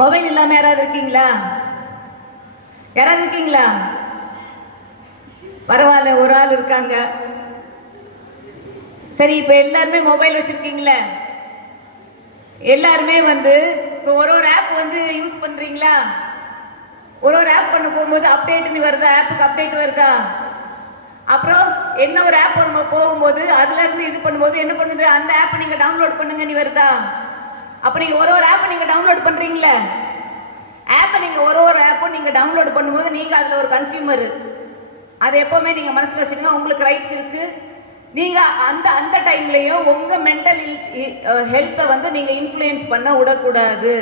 Mobile இல்லாமல் யாராவது இருக்கீங்களா? யாராவது இருக்கீங்களா? பரவாயில்ல, ஒரு ஆள் இருக்காங்க. சரி, இப்போ எல்லாருமே மொபைல் வச்சிருக்கீங்களா? எல்லாருமே இப்போ ஒரு ஆப் யூஸ் பண்றீங்களா? ஒரு ஆப் பண்ண போகும்போது அப்டேட்னு வருதா? ஆப்புக்கு அப்டேட் வருதா? அப்புறம் என்ன ஒரு ஆப் நம்ம போகும்போது அதுல இருந்து இது பண்ணும்போது என்ன பண்ணுது? அந்த ஆப் நீங்க டவுன்லோட் பண்ணுங்க நீ வருதா? அப்ப நீங்க ஒரு ஆப் நீங்க டவுன்லோட் பண்றீங்களா? ஆப்பை நீங்க ஒரு ஆப்பும் நீங்க டவுன்லோட் பண்ணும்போது நீங்க அதுல ஒரு கன்சியூமர். அதை எப்பவுமே நீங்க மனசுல வச்சுருங்க. உங்களுக்கு ரைட்ஸ் இருக்கு. நீங்க அந்த அந்த டைம்லயும் உங்க மென்டல் ஹெல்த்தை நீங்க இன்ஃப்ளூயன்ஸ் பண்ண விடக்கூடாது.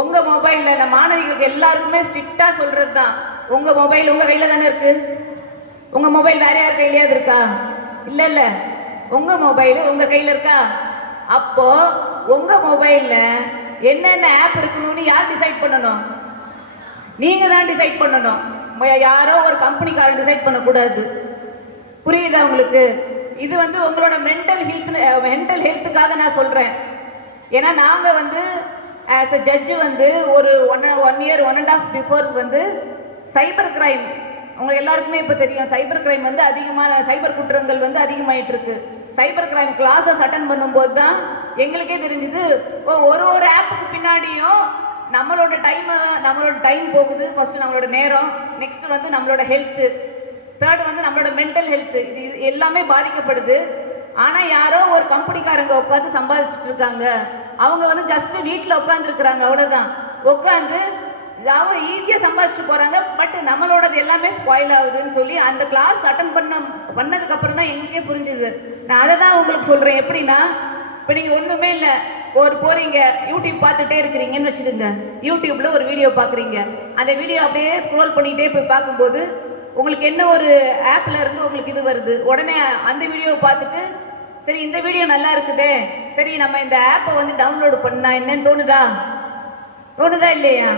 உங்க மொபைல்ல மாணவிகளுக்கு எல்லாருக்குமே ஸ்ட்ரிக்டா சொல்றது தான், உங்க மொபைல் உங்க கையில தானே இருக்கு. உங்க மொபைல் வேற யார் கையிலயாவது இருக்கா? இல்ல இல்ல, உங்க மொபைல் உங்க கையில இருக்கா? அப்போ உங்க மொபைல்ல என்னென்ன ஆப் இருக்கணும்னு யார் டிசைட் பண்ணணும்? நீங்க தான் டிசைட் பண்ணணும். யாரோ ஒரு கம்பெனிக்காரன் டிசைட் பண்ணக்கூடாது. புரியுதா உங்களுக்கு? இது உங்களோட மென்டல் ஹெல்த்துக்காக நான் சொல்றேன். ஏன்னா நாங்க ஆஸ் அ ஜட்ஜு ஒரு one year 1.5 before cyber crime, உங்களுக்கு எல்லாருக்குமே இப்போ தெரியும், சைபர் கிரைம் அதிகமான சைபர் குற்றங்கள் அதிகமாயிட்டு இருக்கு. சைபர் கிரைம் கிளாஸஸ் அட்டன் பண்ணும்போது தான் எங்களுக்கே தெரிஞ்சது, ஒரு ஆப்புக்கு பின்னாடியும் நம்மளோட டைம் போகுது. ஃபர்ஸ்ட் நம்மளோட நேரம், நெக்ஸ்ட் நம்மளோட ஹெல்த், தேர்ட் நம்மளோட மென்டல் ஹெல்த், இது எல்லாமே பாதிக்கப்படுது. ஆனா யாரோ ஒரு கம்பெனிக்காரங்க உட்காந்து சம்பாதிச்சுட்டு இருக்காங்க. அவங்க ஜஸ்ட் வீட்டில் உட்காந்துருக்குறாங்க, அவ்வளோதான். உட்காந்து அவங்க ஈஸியாக சம்பாதிச்சுட்டு போறாங்க. பட் நம்மளோடது எல்லாமே ஸ்பாயில் ஆகுதுன்னு சொல்லி அந்த கிளாஸ் அட்டன் பண்ணதுக்கு அப்புறம் தான் எங்களுக்கே புரிஞ்சுது. நான் அதை தான் உங்களுக்கு சொல்றேன். எப்படின்னா, இப்போ நீங்கள் ஒன்றுமே இல்லை, போறீங்க யூடியூப் பார்த்துட்டே இருக்கிறீங்கன்னு வச்சுடுங்க. யூடியூப்ல ஒரு வீடியோ பார்க்குறீங்க. அந்த வீடியோ அப்படியே ஸ்க்ரோல் பண்ணிட்டே போய் பார்க்கும்போது உங்களுக்கு என்ன ஒரு ஆப்ல இருந்து உங்களுக்கு இது வருது. உடனே அந்த வீடியோவை பார்த்துட்டு, சரி இந்த வீடியோ நல்லா இருக்குதே, சரி நம்ம இந்த ஆப்பை டவுன்லோடு பண்ணா என்னன்னு தோணுதா இல்லையா?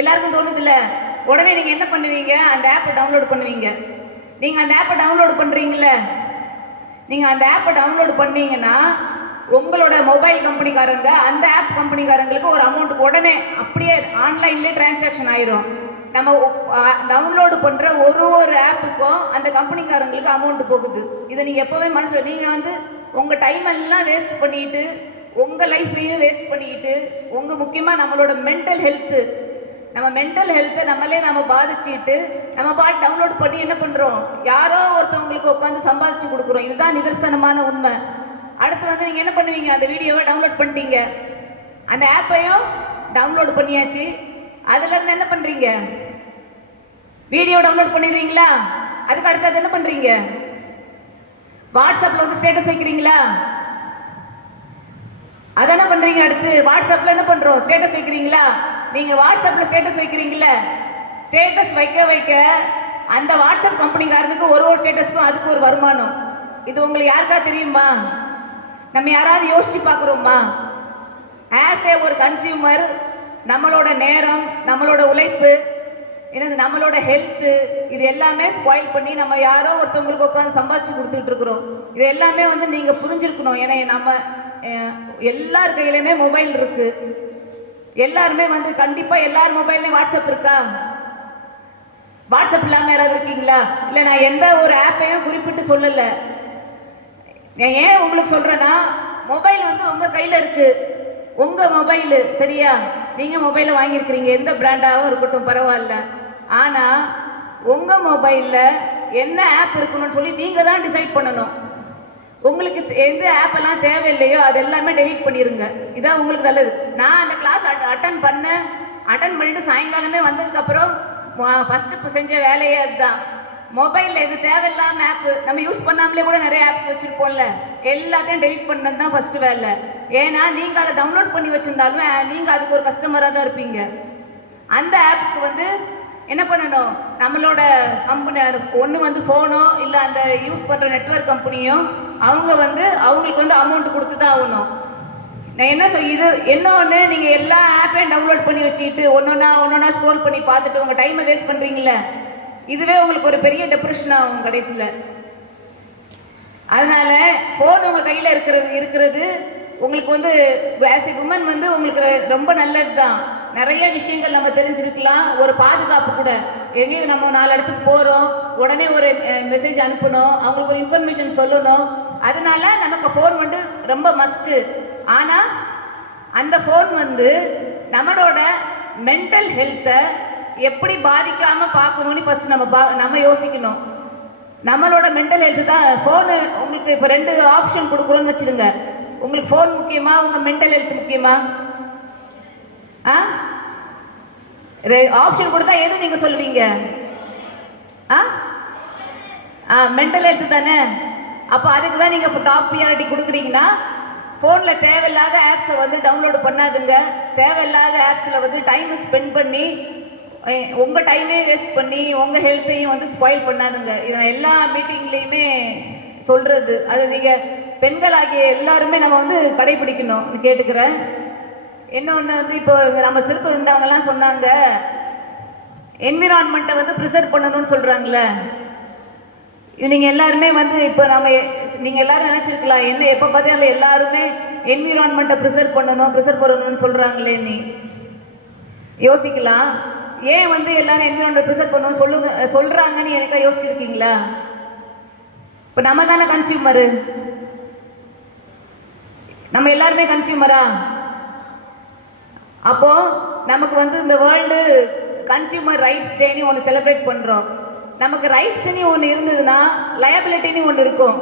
எல்லாருக்கும் தோணுது இல்ல? உடனே நீங்க என்ன பண்ணுவீங்க? அந்த ஆப்பை டவுன்லோட் பண்ணுவீங்க. நீங்க அந்த ஆப்பை டவுன்லோட் பண்றீங்கல்ல, நீங்க அந்த ஆப்பை டவுன்லோட் பண்ணீங்கன்னா உங்களோட மொபைல் கம்பெனிக்காரங்க அந்த ஆப் கம்பெனிக்காரங்களுக்கு ஒரு அமௌண்ட் உடனே அப்படியே ஆன்லைன்லேயே டிரான்சாக்ஷன் ஆயிரும். நம்ம டவுன்லோடு பண்ற ஒரு ஆப்புக்கும் அந்த கம்பெனிக்காரங்களுக்கு அமௌண்ட் போகுது. இதை நீங்க எப்பவுமே மனசுல, நீங்க உங்க டைம் எல்லாம் வேஸ்ட் பண்ணிட்டு, உங்க லைஃப்பையும் வேஸ்ட் பண்ணிக்கிட்டு, முக்கியமா நம்மளோட மென்டல் ஹெல்த்தை நம்ம பாதிச்சுட்டு நம்ம பாட்டு டவுன்லோட் பண்ணி என்ன பண்றோம்? யாரோ ஒருத்தவங்களுக்கு உட்காந்து சம்பாதிச்சு கொடுக்குறோம். இதுதான் நிதர்சனமான உண்மை. அடுத்து நீங்க என்ன பண்ணுவீங்க? அந்த வீடியோவை டவுன்லோட் பண்ணிட்டீங்க, அந்த ஆப்பையும் டவுன்லோட் பண்ணியாச்சு. அதுல இருந்து என்ன பண்றீங்க? வீடியோ டவுன்லோட் பண்ணிடுறீங்களா? அதுக்கு அடுத்தது என்ன பண்றீங்க? வாட்ஸ்அப்ல ஸ்டேட்டஸ் வைக்கிறீங்களா? அதான பண்றீங்க. அடுத்து வாட்ஸ்அப்ல என்ன பண்றோம்? ஸ்டேட்டஸ் வைக்கிறீங்களா? நீங்க வாட்ஸ்அப்ல ஸ்டேட்டஸ் வைக்கிறீங்களா? ஸ்டேட்டஸ் வைக்க அந்த வாட்ஸ்அப் கம்பெனிக்காரனுக்கு ஒரு ஸ்டேட்டஸ்க்கும் அதுக்கு ஒரு வருமானம். இது உங்களுக்கு யாருக்கா தெரியுமா? நம்ம யாராவது யோசிச்சு பார்க்குறோமா? ஆஸ் ஏ ஒரு கன்சியூமர் நம்மளோட நேரம், நம்மளோட உழைப்பு, நம்மளோட ஹெல்த், இது எல்லாமே ஸ்பாயில் பண்ணி நம்ம யாரோ ஒருத்தவங்களுக்கு உட்காந்து சம்பாதிச்சு கொடுத்துட்டு இருக்கிறோம். இது எல்லாமே நீங்க புரிஞ்சிருக்கணும். ஏன்னா நம்ம எல்லார் கையிலுமே மொபைல் இருக்கு. எல்லாருமே கண்டிப்பா எல்லார் மொபைல்லையும் வாட்ஸ்அப் இருக்கா? வாட்ஸ்அப் இல்லாம யாராவது இருக்கீங்களா? இல்ல, நான் எந்த ஒரு ஆப்பையும் குறிப்பிட்டு சொல்லல. நான் ஏன் உங்களுக்கு சொல்றேன்னா, மொபைல் உங்க கையில இருக்கு. உங்க மொபைல், சரியா? நீங்க மொபைல வாங்கியிருக்கிறீங்க, எந்த பிராண்டாவும் இருக்கட்டும், பரவாயில்ல. ஆனா உங்க மொபைல்ல என்ன ஆப் இருக்கணும்னு சொல்லி நீங்க தான் டிசைட் பண்ணணும். உங்களுக்கு எந்த ஆப் எல்லாம் தேவையில்லையோ அது எல்லாமே டெலீட் பண்ணிருங்க. இதான் உங்களுக்கு நல்லது. நான் அந்த கிளாஸ் அட்டன் பண்ணிட்டு சாயங்காலமே வந்ததுக்கு அப்புறம் ஃபர்ஸ்ட் செஞ்ச வேலையே அதுதான். மொபைல்ல எது தேவையில்லாம ஆப் நம்ம யூஸ் பண்ணாமலே கூட நிறைய ஆப்ஸ் வச்சிருப்போம்ல, எல்லாத்தையும் டெலீட் பண்ணது தான் ஃபர்ஸ்ட் வேலை. ஏன்னா நீங்க அதை டவுன்லோட் பண்ணி வச்சிருந்தாலும் நீங்க அதுக்கு ஒரு கஸ்டமரா தான் இருப்பீங்க. அந்த ஆப்புக்கு என்ன பண்ணணும்? நம்மளோட கம்பெனி ஒன்று ஃபோனோ இல்லை அந்த யூஸ் பண்ணுற நெட்வொர்க் கம்பெனியோ அவங்களுக்கு அமௌண்ட் கொடுத்து தான் ஆகணும். நான் என்ன இது என்ன நீங்கள் எல்லா ஆப்பையும் டவுன்லோட் பண்ணி வச்சுக்கிட்டு ஒன்றொன்னா ஸ்க்ரோல் பண்ணி பார்த்துட்டு உங்கள் டைமை வேஸ்ட் பண்ணுறீங்களே, இதுவே உங்களுக்கு ஒரு பெரிய டிப்ரெஷன் ஆகும் கடைசியில். அதனால ஃபோன் உங்கள் கையில் இருக்கிறது உங்களுக்கு வந்து ஆஸ் எ உமன் வந்து உங்களுக்கு ரொம்ப நல்லது தான். நிறைய விஷயங்கள் நம்ம தெரிஞ்சிருக்கலாம். ஒரு பாதுகாப்பு கூட, எங்கேயும் நம்ம 4 இடத்துக்கு போகிறோம், உடனே ஒரு மெசேஜ் அனுப்பணும், அவங்களுக்கு ஒரு இன்ஃபர்மேஷன் சொல்லணும். அதனால நமக்கு ஃபோன் வந்து ரொம்ப மஸ்ட்டு. ஆனால் அந்த ஃபோன் வந்து நம்மளோட மென்டல் ஹெல்த்தை எப்படி பாதிக்காமல் பார்க்கணும்னு ஃபஸ்ட்டு நம்ம யோசிக்கணும். நம்மளோட மென்டல் ஹெல்த்து தான். ஃபோனு உங்களுக்கு இப்போ 2 ஆப்ஷன் கொடுக்குறோன்னு வச்சுடுங்க. உங்களுக்கு ஃபோன் முக்கியமா, உங்கள் மென்டல் ஹெல்த் முக்கியமா? ஆப்ஷன் கொடுத்தா எது நீங்கள் சொல்லுவீங்க? மென்டல் ஹெல்த் தானே. அப்போ அதுக்கு தான் நீங்கள் டாப் ப்ரியாரிட்டி கொடுக்குறீங்கன்னா, ஃபோனில் தேவையில்லாத ஆப்ஸை வந்து டவுன்லோடு பண்ணாதுங்க. தேவையில்லாத ஆப்ஸில் வந்து டைமை ஸ்பெண்ட் பண்ணி உங்கள் டைமே வேஸ்ட் பண்ணி உங்கள் ஹெல்த்தையும் வந்து ஸ்பாயில் பண்ணாதுங்க. இதை எல்லா மீட்டிங்லேயுமே சொல்கிறது. அது நீங்கள் பெண்களாகிய எல்லாருமே நம்ம வந்து கடைபிடிக்கணும்னு கேட்டுக்கிறேன். இன்னொன்று வந்து இப்போ நம்ம சிறப்பு இருந்தவங்கலாம் சொன்னாங்க, என்விரான்மெண்ட்டை வந்து ப்ரிசர்வ் பண்ணணும்னு சொல்கிறாங்களே. இது நீங்கள் எல்லாருமே வந்து இப்போ நீங்கள் எல்லாரும் நினச்சிருக்கலாம், என்ன எப்போ பார்த்தாலும் எல்லாருமே என்விரான்மெண்ட்டை ப்ரிசர்வ் பண்ணணும்னு சொல்கிறாங்களே. நீ யோசிக்கலாம், ஏன் வந்து எல்லாரும் என்விரான்மெண்ட் ப்ரிசர்வ் பண்ணணும் சொல்கிறாங்கன்னு எனக்கா யோசிச்சிருக்கீங்களா? இப்போ நம்ம தானே கன்சியூமரு, நம்ம எல்லாருமே கன்சியூமரா? அப்போ நமக்கு வந்து இந்த வேர்ல்டு கன்சியூமர் ரைட்ஸ் டேன்னு ஒன்று செலிப்ரேட் பண்ணுறோம். நமக்கு ரைட்ஸ்ன்னு ஒன்று இருந்ததுன்னா லயபிலிட்டின்னு ஒன்று இருக்கும்.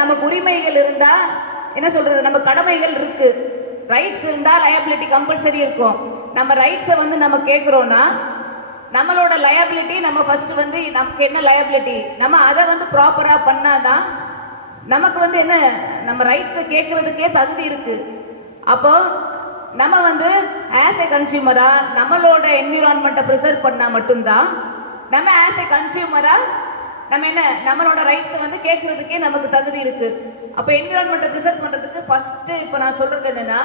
நமக்கு உரிமைகள் இருந்தால் என்ன சொல்கிறது, நம்ம கடமைகள் இருக்குது. ரைட்ஸ் இருந்தால் லயபிலிட்டி கம்பல்சரி இருக்கும். நம்ம ரைட்ஸை வந்து நம்ம கேட்குறோன்னா நம்மளோட லயபிலிட்டி நம்ம ஃபஸ்ட்டு வந்து நமக்கு என்ன லயபிலிட்டி நம்ம அதை வந்து ப்ராப்பராக பண்ணாதான் நமக்கு வந்து என்ன நம்ம ரைட்ஸை கேட்குறதுக்கே தகுதி இருக்குது. அப்போது நம்ம வந்து ஆஸ் எ கன்சியூமராக நம்மளோட என்விரான்மெண்ட்டை ப்ரிசர்வ் பண்ணால் மட்டும்தான் நம்ம ஆஸ் எ கன்சியூமராக நம்ம என்ன நம்மளோட ரைட்ஸை வந்து கேட்குறதுக்கே நமக்கு தகுதி இருக்குது. அப்போ என்விரான்மெண்ட்டை ப்ரிசர்வ் பண்ணுறதுக்கு ஃபஸ்ட்டு இப்போ நான் சொல்கிறது என்னென்னா,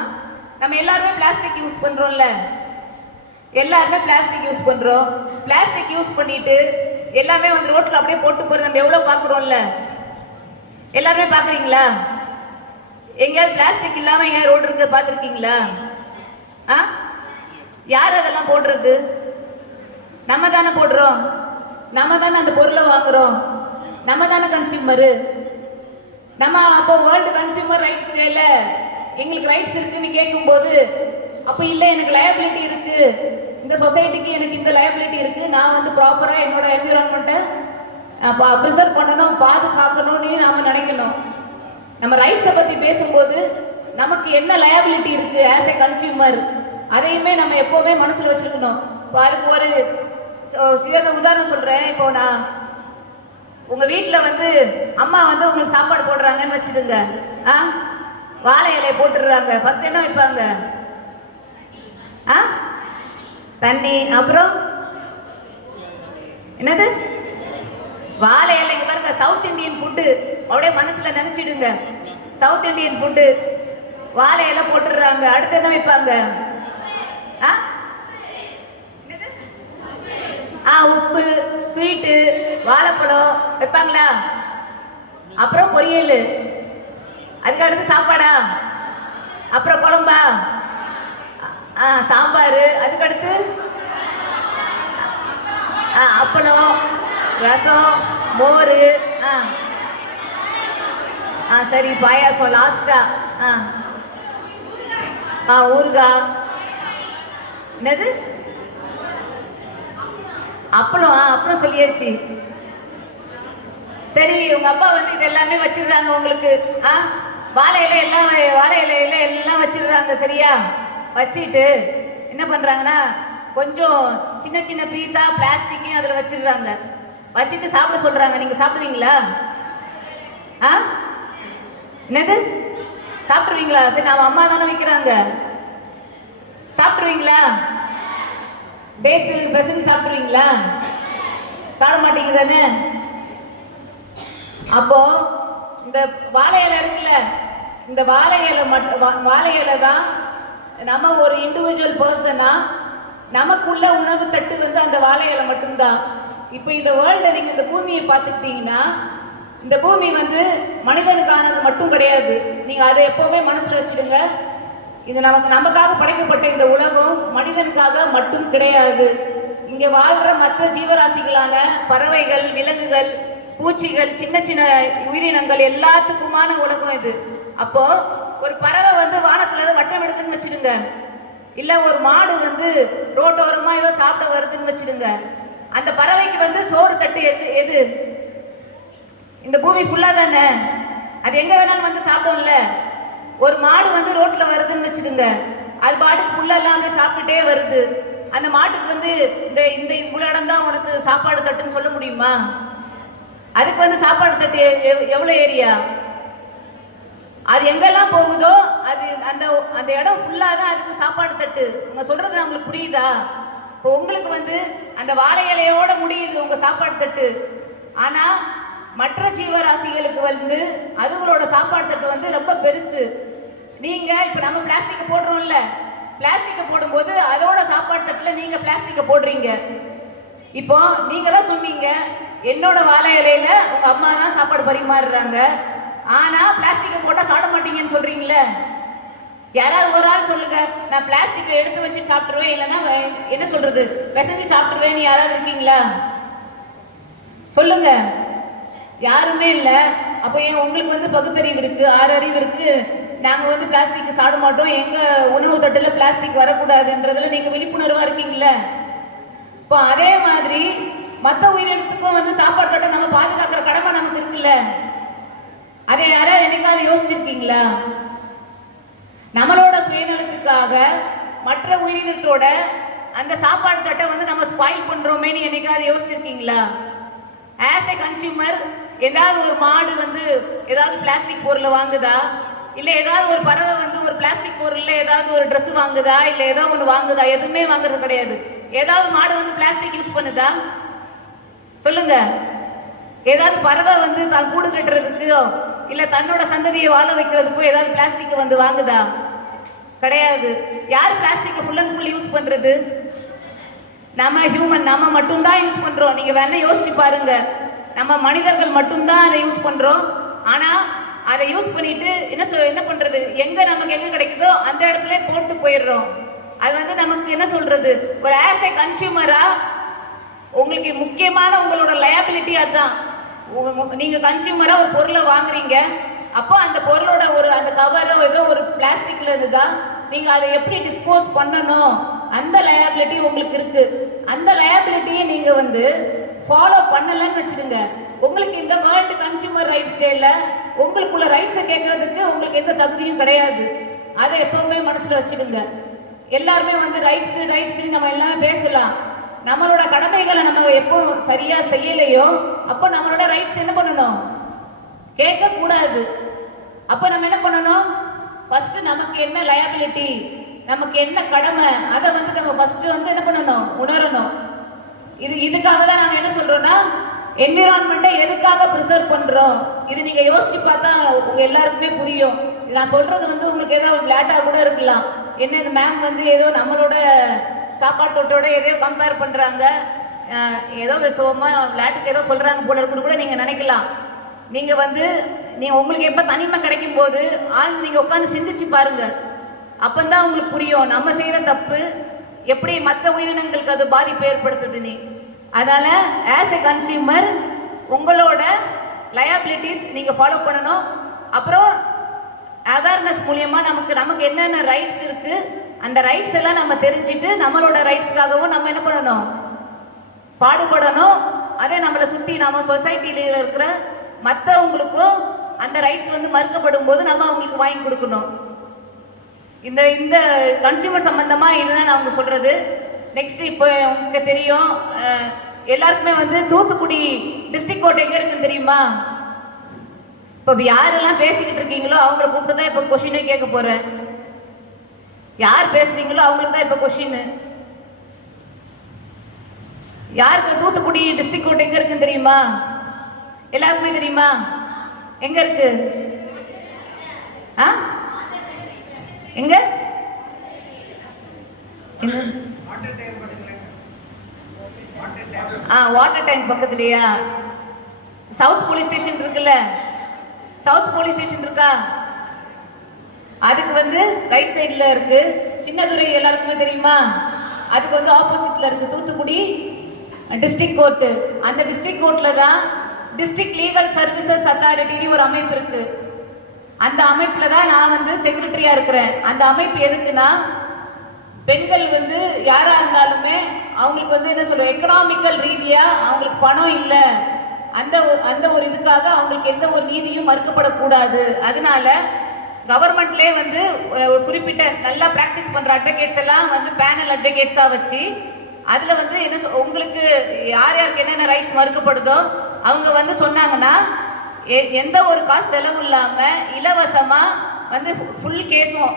நம்ம எல்லாருமே பிளாஸ்டிக் யூஸ் பண்ணுறோம்ல, எல்லாருமே பிளாஸ்டிக் யூஸ் பண்ணுறோம். பிளாஸ்டிக் யூஸ் பண்ணிட்டு எல்லாமே வந்து ரோட்டில் அப்படியே போட்டு போகிற நம்ம எவ்வளோ பார்க்குறோம்ல, எல்லாருமே பார்க்குறீங்களா? எங்கேயாவது பிளாஸ்டிக் இல்லாமல் எங்கேயாவது ரோடு இருக்க பார்த்துருக்கீங்களா? யார் அதெல்லாம் போடுறது? நம்ம தானே போடுறோம், நம்ம தானே அந்த பொருளை வாங்குறோம், நம்ம தானே கன்சியூமரு. நம்ம அப்போ வேர்ல்டு கன்சியூமர் ரைட்ஸ் டேல எங்களுக்கு ரைட்ஸ் இருக்குன்னு கேட்கும்போது, அப்போ இல்லை எனக்கு லயபிலிட்டி இருக்குது, இந்த சொசைட்டிக்கு எனக்கு இந்த லயபிலிட்டி இருக்குது, நான் வந்து ப்ராப்பராக என்னோட என்விரான்மெண்ட்டை ப்ரிசர்வ் பண்ணணும், பாதுகாக்கணும்னு நாம் நினைக்கணும். நம்ம ரைட்ஸை பற்றி பேசும்போது நமக்கு என்ன லயபிலிட்டி இருக்குது ஆஸ் எ கன்சியூமர், அதையுமே நம்ம எப்போவுமே மனசில் வச்சுருக்கணும். இப்போ அதுக்கு ஒரு சிறந்த உதாரணம் சொல்கிறேன். இப்போ நான் உங்கள் வீட்டில் வந்து அம்மா வந்து உங்களுக்கு சாப்பாடு போடுறாங்கன்னு வச்சுடுங்க. வாழை இலையை போட்டுடுறாங்க. ஃபர்ஸ்ட் என்ன வைப்பாங்க? தண்ணி, அப்புறம் என்னது வாழை இலைக்கு பாருங்க. சவுத் இண்டியன் ஃபுட்டு அப்படியே மனசில் நினச்சிடுங்க. சவுத் இண்டியன் ஃபுட்டு வாழை இலை போட்டுடுறாங்க. அடுத்து என்ன வைப்பாங்க? உப்பு, ஸ்வீட்டு, வாழைப்பழம் வைப்பாங்களா? அப்புறம் பொரியல், அதுக்கு அடுத்து சாப்பாடா, அப்புறம் குழம்பா, சாம்பார், அதுக்கடுத்து அப்பளம், ரசம், மோர், சரி பாயாசம் லாஸ்டா, ஊறுகாய், என்னது அப்பளம் சொல்லியாச்சு. சரி, உங்க அப்பா வந்து இது எல்லாமே வச்சிடுறாங்க உங்களுக்கு. வாழை இலையில எல்லாம் வச்சிடுறாங்க. சரியா? வச்சுட்டு என்ன பண்றாங்கன்னா கொஞ்சம் சின்ன சின்ன பீஸா பிளாஸ்டிக்கையும் அதில் வச்சிடுறாங்க. வச்சுட்டு சாப்பிட சொல்றாங்க. நீங்க சாப்பிடுவீங்களா? என்னது சாப்பிடுவீங்களா? சரி, நம்ம அம்மா தானே வைக்கிறாங்க, சாப்பிடுவீங்களா? சேர்த்து பெசஞ்சு சாப்பிடுவீங்களா? சாப்பிட மாட்டீங்க தானே? அப்போ இந்த வாழை இலை இருக்குல்ல, இந்த வாழை இலை தான் நம்ம ஒரு இண்டிவிஜுவல் பர்சனா நமக்குள்ள உணவு தட்டு வந்து அந்த வாழை இலை மட்டும்தான். இப்போ இந்த வேர்ல்ட நீங்க இந்த பூமியை பார்த்துக்கிட்டீங்கன்னா இந்த பூமி வந்து மனிதனுக்கானது மட்டும் கிடையாது. நீங்க அதை எப்பவுமே மனசுல வச்சிடுங்க. இது நமக்காக படைக்கப்பட்ட இந்த உலகம் மனிதனுக்காக மட்டும் கிடையாது. இங்க வாழ்ற மற்ற ஜீவராசிகளான பறவைகள், விலங்குகள், பூச்சிகள், சின்ன சின்ன உயிரினங்கள் எல்லாத்துக்குமான உலகம் இது. அப்போ ஒரு பறவை வந்து வானத்துல இருந்து வட்டம் எடுத்துன்னு வச்சிடுங்க, இல்ல ஒரு மாடு வந்து ரோட்டோரமா ஏதோ சாப்பிட வருதுன்னு வச்சிடுங்க, அந்த பறவைக்கு வந்து சோறு தட்டு எது? இந்த பூமி ஃபுல்லா தானே, அது எங்க வேணாலும் வந்து சாப்பிடும்ல. ஒரு மாடு வந்து ரோட்ல வருதுன்னு வச்சிடுங்க, அது பாட்டுக்கு புல்லெல்லாம் வந்து சாப்பிட்டுட்டே வருது. அந்த மாட்டுக்கு வந்து இந்த இந்த இவ்வளவு இடம் தான் உனக்கு சாப்பாடு தட்டுன்னு சொல்ல முடியுமா? அதுக்கு வந்து சாப்பாடு தட்டு எவ்வளவு ஏரியா? அது எங்கெல்லாம் போகுதோ அது அந்த அந்த இடம் ஃபுல்லா தான் அதுக்கு சாப்பாடு தட்டு. உங்க சொல்றது உங்களுக்கு புரியுதா? இப்போ உங்களுக்கு வந்து அந்த வாழை இலையோட முடியுது உங்க சாப்பாடு தட்டு. ஆனா மற்ற ஜீவராசிகளுக்கு வந்து அதுகளோட சாப்பாடு தட்டு வந்து ரொம்ப பெருசு. நீங்க இப்ப நம்ம பிளாஸ்டிக் போடுறோம்ல, பிளாஸ்டிக் போடும்போது அதோட சாப்பாடு தட்டுல நீங்க பிளாஸ்டிக் போடுறீங்க. இப்போ நீங்க தான் சொன்னீங்க என்னோட வாழை இலையில உங்க அம்மா தான் சாப்பாடு பரிமாறுறாங்க, ஆனா பிளாஸ்டிக் போட்டா சாப்பிட மாட்டீங்கன்னு சொல்றீங்களே. யாராவது ஒரு ஆள் சொல்லுங்க, நான் பிளாஸ்டிக் எடுத்து வச்சு சாப்பிட்டுருவேன், இல்லைன்னா என்ன சொல்றது பிசைஞ்சு சாப்பிட்டுருவேன் யாராவது இருக்கீங்களா? சொல்லுங்க. யாருமே இல்லை. அப்போ ஏன் உங்களுக்கு வந்து பகுத்தறிவு இருக்கு, 6 அறிவு இருக்கு, நாங்க வந்து பிளாஸ்டிக் சாப்பிட மாட்டோம், எங்க உணவு தட்டுல பிளாஸ்டிக் வரக்கூடாதுன்றதுல நீங்க விழிப்புணர்வா இருக்கீங்களா? இப்போ அதே மாதிரி மற்ற உயிரினத்துக்கும் வந்து சாப்பாடு தட்டை நம்ம பாதுகாக்கிற கடமை நமக்கு இருக்குல்ல. அதை யாராவது என்னைக்காவது யோசிச்சிருக்கீங்களா? நம்மளோட சுயநலத்துக்காக மற்ற உயிரினத்தோட அந்த சாப்பாடு தட்டை வந்து நம்ம ஸ்பாயில் பண்றோமேன்னு என்னைக்காவது யோசிச்சிருக்கீங்களா? ஆஸ் ஏ கன்சியூமர் ஏதாவது ஒரு மாடு வந்து ஏதாவது பிளாஸ்டிக் பொருளை வாங்குதா, இல்ல ஏதாவது ஒரு பறவை வந்து ஒரு பிளாஸ்டிக் பொருள்ல ஏதாவது ஒரு ட்ரெஸ் வாங்குதா, இல்ல ஏதோ ஒன்று வாங்குதா? எதுவுமே வாங்குறது கிடையாது. ஏதாவது மாடு வந்து பிளாஸ்டிக் யூஸ் பண்ணுதா? சொல்லுங்க. ஏதாவது பறவை வந்து தான் கூடு கட்டுறதுக்கோ இல்ல தன்னோட சந்ததியை வாழ வைக்கிறதுக்கோ ஏதாவது பிளாஸ்டிக் வந்து வாங்குதா? கிடையாது. யார் plastic full and full use பண்றது? நம்ம ஹியூமன், நம்ம மட்டும்தான் யூஸ் பண்றோம். நீங்க வேணா யோசிச்சு பாருங்க, நம்ம மனிதர்கள் மட்டும்தான் அதை யூஸ் பண்றோம். ஆனா அதை யூஸ் பண்ணிட்டு என்ன பண்றது, எங்க நமக்கு எங்க கிடைக்குதோ அந்த இடத்துல போட்டு போயிடுறோம். அது வந்து நமக்கு என்ன சொல்றது, ஒரு ஆஸ் ஏ கன்சியூமரா உங்களுக்கு முக்கியமான உங்களோட லயபிலிட்டி அதுதான். நீங்க கன்சியூமரா ஒரு பொருளை வாங்குறீங்க, அப்போ அந்த பொருளோட ஒரு அந்த கவரோ ஏதோ ஒரு பிளாஸ்டிக்ல இருந்துதான் நீங்க அதை எப்படி டிஸ்போஸ் பண்ணணும், அந்த லயபிலிட்டி உங்களுக்கு இருக்கு. அந்த லயபிலிட்டியை நீங்க வந்து ஃபாலோ பண்ணலன்னு வச்சுடுங்க, உங்களுக்கு இந்த வேர்ல்டு கன்சியூமர் ரைட்ஸ் டேல உங்களுக்குள்ள ரைட்ஸை கேட்கறதுக்கு உங்களுக்கு எந்த தகுதியும் கிடையாது. அதை எப்பவுமே மனசுல வச்சுடுங்க. எல்லாருமே வந்து ரைட்ஸ் ரைட்ஸ் நம்ம எல்லாமே பேசலாம். நம்மளோட கடமைகளை நம்ம எப்போ சரியா செய்யலையோ அப்போ நம்மளோட ரைட்ஸ் என்ன பண்ணணும், கேட்க கூடாது. அப்போ நம்ம என்ன பண்ணணும், ஃபர்ஸ்ட் நமக்கு என்ன லயபிலிட்டி, நமக்கு என்ன கடமை, அதை வந்து நம்ம ஃபர்ஸ்ட் வந்து என்ன பண்ணணும், உணரணும். இதுக்காக தான் நாங்கள் என்ன சொல்றோம்னா, என்விரான்மெண்ட்டை எதுக்காக ப்ரிசர்வ் பண்றோம், இது நீங்க யோசிச்சு பார்த்தா உங்க எல்லாருக்குமே புரியும். நான் சொல்றது வந்து உங்களுக்கு ஏதோ விளையாட்டா கூட இருக்கலாம். என்ன இந்த மேம் வந்து ஏதோ நம்மளோட சாப்பாடு தொட்டோட ஏதோ கம்பேர் பண்றாங்க, ஏதோ சும்மா விளையாட்டுக்கு ஏதோ சொல்றாங்க போல இருக்குன்னு கூட நீங்க நினைக்கலாம். நீங்க வந்து உங்களுக்கு எப்ப தனிமை கிடைக்கும் போது நீங்க உட்காந்து சிந்திச்சு பாருங்க, அப்பந்தான் உங்களுக்கு புரியும் நம்ம செய்யற தப்பு எப்படி மற்ற உயிரினங்களுக்கு அது பாதிப்பு ஏற்படுத்துதுன்னு. அதனால ஆஸ் எ கன்சியூமர் உங்களோட லயபிலிட்டிஸ் நீங்க ஃபாலோ பண்ணணும். அப்புறம் அவேர்னஸ் மூலியமா நமக்கு என்னென்ன ரைட்ஸ் இருக்கு அந்த ரைட்ஸ் எல்லாம் நம்ம தெரிஞ்சுட்டு நம்மளோட ரைட்ஸ்க்காகவும் நம்ம என்ன பண்ணணும், பாடுபடணும். அதே நம்மளை சுத்தி நம்ம சொசைட்டில இருக்கிற மற்றவங்களுக்கும் அந்த ரைட்ஸ் வந்து மறுக்கப்படும் போது நம்ம அவங்களுக்கு வாங்கி கொடுக்கணும். இந்த இந்த கன்சியூமர் சம்பந்தமா இதுதான் நான் அவங்க சொல்றது. நெக்ஸ்ட் இப்போ உங்களுக்கு தெரியும் எல்லாருக்குமே வந்து தூத்துக்குடி டிஸ்ட்ரிக்ட் கோர்ட் எங்க இருக்குன்னு தெரியுமா? இப்போ யாரெல்லாம் பேசிக்கிட்டு இருக்கீங்களோ அவங்களை கூப்பிட்டு தான் இப்போ கொஸ்டினே கேட்க போறேன். யார் பேசுறீங்களோ அவங்களுக்கு தான் இப்போ கொஸ்டின். யாருக்கு தூத்துக்குடி டிஸ்ட்ரிக்ட் கோர்ட் எங்க இருக்குன்னு தெரியுமா? எல்லாருக்குமே தெரியுமா? எங்க இருக்கு? எங்க? வாட்டர் டேங்க் பக்கத்துலயா? சவுத் போலீஸ் ஸ்டேஷன் இருக்குல்ல, சவுத் போலீஸ் ஸ்டேஷன் இருக்கா? அதுக்கு வந்து ரைட் சைடில் இருக்கு. சின்னதுரை எல்லாருக்குமே தெரியுமா? அதுக்கு வந்து ஆப்போசிட்ல இருக்கு தூத்துக்குடி டிஸ்ட்ரிக்ட் கோர்ட்டு. அந்த டிஸ்ட்ரிக்ட் கோர்ட்ல தான் டிஸ்ட்ரிக்ட் லீகல் சர்வீசஸ் அத்தாரிட்டின்னு ஒரு அமைப்பு இருக்கு. அந்த அமைப்புல தான் நான் வந்து செக்ரட்டரியா இருக்கிறேன். அந்த அமைப்பு எதுக்குன்னா, பெண்கள் வந்து யாரா இருந்தாலுமே அவங்களுக்கு வந்து என்ன சொல்ற எக்கனாமிக்கல் ரீதியா அவங்களுக்கு பணம் இல்லை, அந்த ஒரு இதுக்காக அவங்களுக்கு எந்த ஒரு நீதியும் மறுக்கப்படக்கூடாது. அதனால கவர்மெண்ட்லேயே வந்து குறிப்பிட்ட நல்லா ப்ராக்டிஸ் பண்ணுற அட்வொகேட்ஸ் எல்லாம் வந்து பேனல் அட்வொகேட்ஸாக வச்சு அதில் வந்து என்ன உங்களுக்கு யார் யாருக்கு என்னென்ன ரைட்ஸ் மறுக்கப்படுதோ அவங்க வந்து சொன்னாங்கன்னா எந்த ஒரு காசு செலவு இல்லாமல் இலவசமாக வந்து ஃபுல் கேஸும்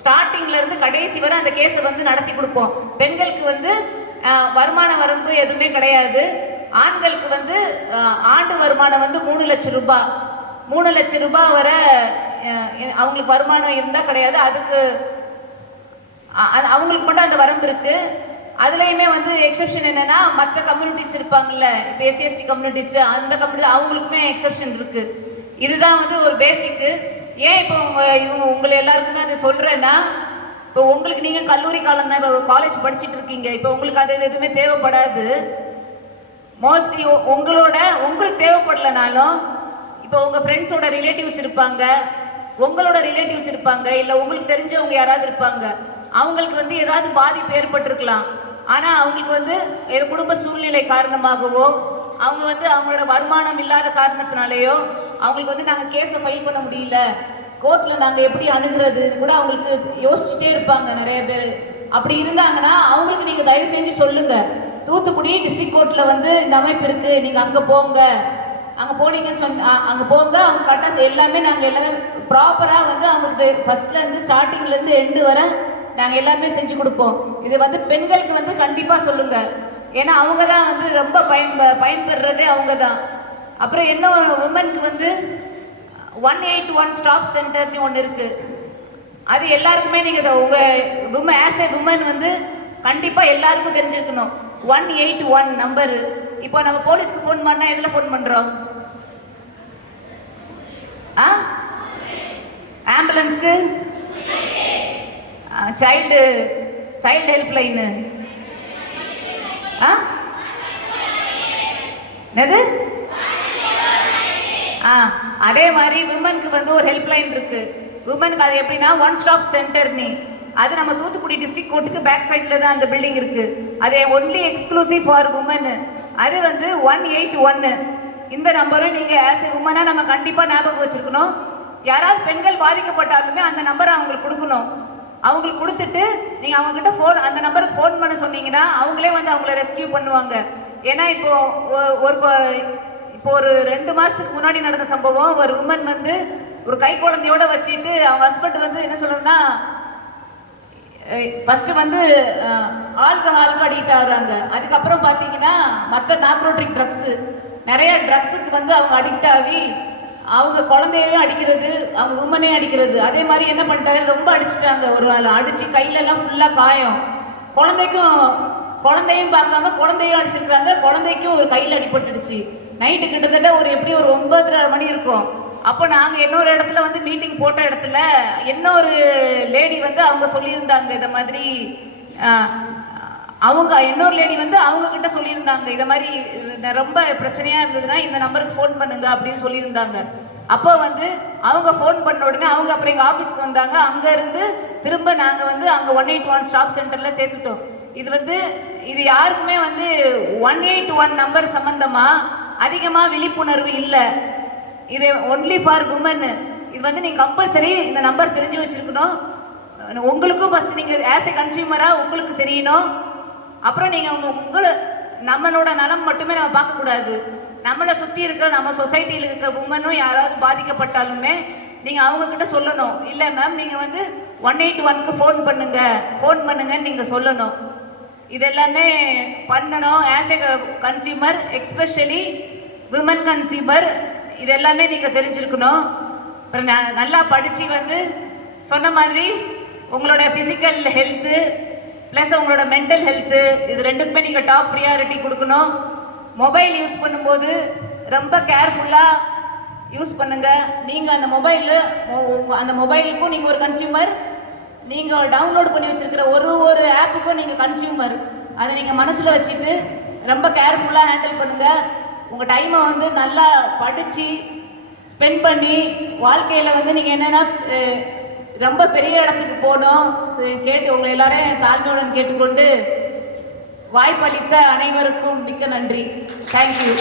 ஸ்டார்டிங்லேருந்து கடைசி வரை அந்த கேஸை வந்து நடத்தி கொடுப்போம். பெண்களுக்கு வந்து வருமான வரம்பு எதுவுமே கிடையாது. ஆண்களுக்கு வந்து ஆண்டு வருமானம் வந்து 3 லட்சம் ரூபாய், 3 லட்சம் ரூபாய் வரை அவங்களுக்கு வருமானம் இருந்தால் கிடையாது. அதுக்கு அவங்களுக்கு மட்டும் அந்த வரம்பு இருக்கு. அதுலேயுமே வந்து எக்ஸெப்ஷன் என்னன்னா, மற்ற கம்யூனிட்டிஸ் இருப்பாங்கல்ல, இப்போ எஸ்சி கம்யூனிட்டிஸ், அந்த கம்யூனிட்டி அவங்களுக்குமே எக்ஸெப்ஷன் இருக்கு. இதுதான் வந்து ஒரு பேசிக்கு. ஏன் இப்போ உங்களை எல்லாருக்குமே அதை சொல்றேன்னா, இப்போ உங்களுக்கு நீங்க கல்லூரி காலம் தான், இப்போ காலேஜ் படிச்சுட்டு இருக்கீங்க, இப்போ உங்களுக்கு அது எதுவுமே தேவைப்படாது. மோஸ்ட்லி உங்களுக்கு தேவைப்படலனாலும் இப்போ உங்கள் ஃப்ரெண்ட்ஸோட ரிலேட்டிவ்ஸ் இருப்பாங்க, உங்களோட ரிலேட்டிவ்ஸ் இருப்பாங்க, இல்லை உங்களுக்கு தெரிஞ்சவங்க யாராவது இருப்பாங்க, அவங்களுக்கு வந்து ஏதாவது பாதிப்பு ஏற்பட்டிருக்கலாம். ஆனால் அவங்களுக்கு வந்து குடும்ப சூழ்நிலை காரணமாகவோ அவங்க வந்து அவங்களோட வருமானம் இல்லாத காரணத்தினாலேயோ அவங்களுக்கு வந்து நாங்கள் கேஸை ஃபைல் பண்ண முடியல, கோர்ட்டில் நாங்கள் எப்படி அணுகிறதுன்னு கூட அவங்களுக்கு யோசிச்சுட்டே இருப்பாங்க நிறைய பேர். அப்படி இருந்தாங்கன்னா அவங்களுக்கு நீங்கள் தயவு செஞ்சு சொல்லுங்கள், தூத்துக்குடி டிஸ்ட்ரிக்ட் கோர்ட்டில் வந்து இந்த அமைப்பு இருக்குது, நீங்கள் அங்கே போங்க, அங்கே போனீங்கன்னு அங்கே போங்க. அவங்க கரெக்டாக எல்லாமே நாங்கள் எல்லாமே ப்ராப்பராக வந்து அவங்களுக்கு ஃபர்ஸ்ட்லேருந்து ஸ்டார்டிங்லேருந்து எண்டு வரை நாங்கள் எல்லாமே செஞ்சு கொடுப்போம். இது வந்து பெண்களுக்கு வந்து கண்டிப்பாக சொல்லுங்கள், ஏன்னா அவங்க தான் வந்து ரொம்ப பயன்பெறுறதே அவங்க தான். அப்புறம் என்ன உமனுக்கு வந்து 181 ஸ்டாப் சென்டர்னு ஒன்று இருக்குது. அது எல்லாருக்குமே நீங்கள் உங்கள் ஆஸ் ஏ உமன் வந்து கண்டிப்பாக எல்லாருக்கும் தெரிஞ்சிருக்கணும். 181 நம்பரு. இப்போ நம்ம போலீஸ்க்கு ஃபோன் பண்ணால் எதில் ஃபோன் பண்ணுறோம்? ஆம்புலன்ஸ்க்கு, சைல்டு ஹெல்ப் லைனு, என்னது? அதே மாதிரி விமனுக்கு வந்து ஒரு ஹெல்ப் லைன் இருக்கு. விமனுக்கு அது எப்படின்னா 1 ஸ்டாப் சென்டர்னு. அது நம்ம தூத்துக்குடி டிஸ்ட்ரிக்ட் கோர்ட்டுக்கு பேக் சைடில் தான் அந்த பில்டிங் இருக்கு. அது ஒன்லி எக்ஸ்க்ளூசிவ் ஃபார் உமன். அது வந்து 181. இந்த நம்பரும் நீங்கள் ஆஸ் ஏ உமனாக நம்ம கண்டிப்பாக ஞாபகம் வச்சுருக்கணும். யாராவது பெண்கள் பாதிக்கப்பட்டாலுமே அந்த நம்பரை அவங்களுக்கு கொடுக்கணும். அவங்களுக்கு கொடுத்துட்டு நீங்கள் அவங்கக்கிட்ட அந்த நம்பருக்கு ஃபோன் பண்ண சொன்னீங்கன்னா அவங்களே வந்து அவங்கள ரெஸ்கியூ பண்ணுவாங்க. ஏன்னா இப்போ ஒரு 2 மாதத்துக்கு முன்னாடி நடந்த சம்பவம், ஒரு உமன் வந்து ஒரு கை குழந்தையோட வச்சுட்டு அவங்க ஹஸ்பண்ட் வந்து என்ன சொல்லணும்னா, ஃபர்ஸ்ட் வந்து ஆல்கஹாலுக்கு அடிக்ட் ஆகுறாங்க. அதுக்கப்புறம் பார்த்தீங்கன்னா மற்ற நார்கோட்டிக் ட்ரக்ஸு, நிறைய ட்ரக்ஸுக்கு வந்து அவங்க அடிக்ட் ஆகி அவங்க குழந்தையவே அடிக்கிறது, அவங்க உமனே அடிக்கிறது. அதே மாதிரி என்ன பண்ணிட்டாங்க, ரொம்ப அடிச்சுட்டாங்க. ஒரு நாள் அடித்து கையிலெல்லாம் ஃபுல்லாக காயம். குழந்தையும் பார்க்காம குழந்தையும் அடிச்சிருக்கிறாங்க. குழந்தைக்கும் ஒரு கையில் அடிபட்டுடுச்சு. நைட்டு கிட்டத்தட்ட எப்படி ஒரு 9:30 மணி இருக்கும். அப்போ நாங்கள் இன்னொரு இடத்துல வந்து மீட்டிங் போட்ட இடத்துல இன்னொரு லேடி வந்து அவங்க சொல்லியிருந்தாங்க, இதை மாதிரி இன்னொரு லேடி வந்து அவங்க கிட்ட சொல்லியிருந்தாங்க, இதை மாதிரி ரொம்ப பிரச்சனையாக இருந்ததுன்னா இந்த நம்பருக்கு ஃபோன் பண்ணுங்க அப்படின்னு சொல்லியிருந்தாங்க. அப்போ வந்து அவங்க ஃபோன் பண்ண உடனே அவங்க அப்புறம் எங்கள் ஆஃபீஸ்க்கு வந்தாங்க. அங்கேருந்து திரும்ப நாங்கள் வந்து அங்கே 181 ஸ்டாப் சென்டரில் சேர்த்துட்டோம். இது யாருக்குமே வந்து 181 நம்பர் சம்பந்தமாக அதிகமாக விழிப்புணர்வு இல்லை. இது ஒன்லி ஃபார் உமன். இது வந்து நீங்கள் கம்பல்சரி இந்த நம்பர் தெரிஞ்சு வச்சுருக்கணும். உங்களுக்கும் ஃபஸ்ட் நீங்கள் ஆஸ் ஏ கன்சியூமராக உங்களுக்கு தெரியணும். அப்புறம் நீங்கள் நம்மளோட நலம் மட்டுமே நம்ம பார்க்கக்கூடாது. நம்மளை சுற்றி இருக்கிற நம்ம சொசைட்டியில் இருக்கிற உமனும் யாராவது பாதிக்கப்பட்டாலுமே நீங்கள் அவங்கக்கிட்ட சொல்லணும். இல்லை மேம் நீங்கள் வந்து 181க்கு ஃபோன் பண்ணுங்கன்னு நீங்கள் சொல்லணும். இதெல்லாமே பண்ணணும் as a consumer, especially women consumer. இதெல்லாமே நீங்கள் தெரிஞ்சிருக்கணும். அப்புறம் நல்லா படித்து வந்து சொன்ன மாதிரி உங்களோட ஃபிசிக்கல் ஹெல்த்து ப்ளஸ் உங்களோட மென்டல் ஹெல்த்து, இது ரெண்டுக்குமே நீங்கள் டாப் ப்ரியாரிட்டி கொடுக்கணும். மொபைல் யூஸ் பண்ணும்போது ரொம்ப கேர்ஃபுல்லாக யூஸ் பண்ணுங்க. நீங்கள் அந்த மொபைலுக்கும் நீங்கள் ஒரு கன்சியூமர், நீங்கள் டவுன்லோட் பண்ணி வச்சிருக்கிற ஒரு ஆப்புக்கும் நீங்கள் கன்சியூமர். அதை நீங்கள் மனசில் வச்சுட்டு ரொம்ப கேர்ஃபுல்லாக ஹேண்டில் பண்ணுங்கள். உங்கள் டைமை வந்து நல்லா படித்து ஸ்பெண்ட் பண்ணி வாழ்க்கையில் வந்து நீங்கள் என்னென்னா ரொம்ப பெரிய இடத்துக்கு போகணும் உங்களை எல்லாரையும் தாழ்மையுடன் கேட்டுக்கொண்டு வாய்ப்பளித்த அனைவருக்கும் மிக்க நன்றி. தேங்க்யூ.